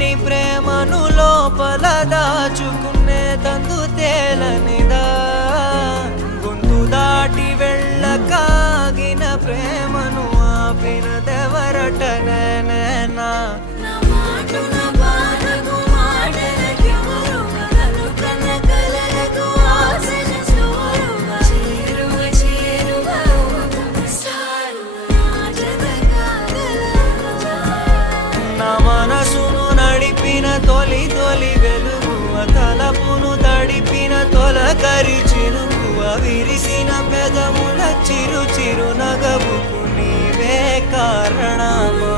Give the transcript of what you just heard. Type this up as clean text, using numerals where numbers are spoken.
తెలియని ప్రేమను లోపల దాచుకునే తందు తేలనిదా గొంతు దాటి వెళ్ళకాగిన ప్రేమను ఆపినదెవరట నేనేనా మనసును నడిపిన తొలి తొలి వెలుగువ తలపును తడిపిన తొలకరి చిరుకువ విరిసిన పెదముల చిరు చిరు నగవుకు నీవే కారణమా